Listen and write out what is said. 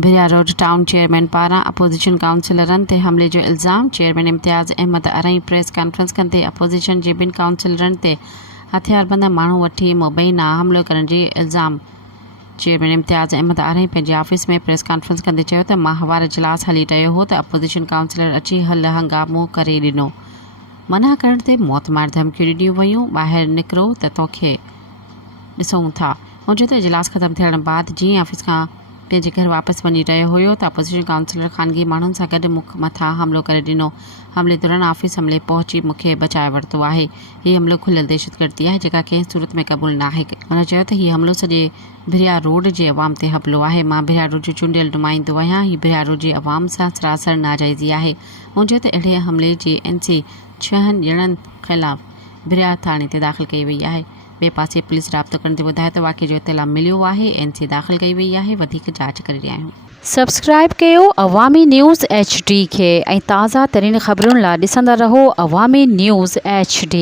भिरिया road town chairman पारां अपोजिशन काउंसिलरन ते हमले जो इल्ज़ाम। चेयरमैन इम्तियाज़ अहमद अरई प्रेस कॉन्फ्रेंस कंदे अपोजिशन जे ॿिनि काउंसिलरन ते हथियारबंद माण्हू वठी मुबैना हमलो करण जे इल्ज़ाम। चेयरमैन इम्तियाज़ अहमद अरई पंहिंजे ऑफिस में प्रेस कॉन्फ्रेंस कंदे चयो त माहवार इजलास हली रहियो हो त अपोजिशन काउंसिलर अची हंगामो करे ॾिनो। मना करण ते मौतमार धमकियूं ॾिनियूं वयूं। ॿाहिरि निकिरो त तोखे ॾिसूं था। मुंहिंजो त इजलास ख़तमु थियण बाद जीअं ऑफिस खां पंहिंजे घर वापसि वञी रहियो हुयो त अपोजिशन काउंसिलर ख़ानगी माण्हुनि सां गॾु मथां हमलो करे ॾिनो। हमले दौरान ऑफिस हमले पहुची मूंखे बचाए वरितो आहे। हीउ हमलो खुलियल दहशतगर्दी आहे जेका कंहिं सूरत में क़बूल न आहे। हुन चयो त हीउ हमलो सॼे भिरिया रोड जे अवाम ते हमलो आहे। मां भिरिया रोड जो चूंडियल नुमाइंदो आहियां। हीउ भिरिया रोड जे अवाम सां सरासर नाजाइज़ी आहे। मुंहिंजो त अहिड़े हमले जे NC 6 ॼणनि ख़िलाफ़ भिरिया थाणे ते दाख़िल कई वई आहे। ॿिए पासे पुलिस राब्तो करण ते ॿुधाए त वाक़े जो इतला मिलियो आहे। NC दाख़िल कई वई आहे। वधीक जांच करे रहिया आहियूं। सब्सक्राइब कयो अवामी न्यूज़ HD खे ऐं ताज़ा तरीन ख़बरुनि लाइ ॾिसंदा रहो अवामी न्यूज़ HD।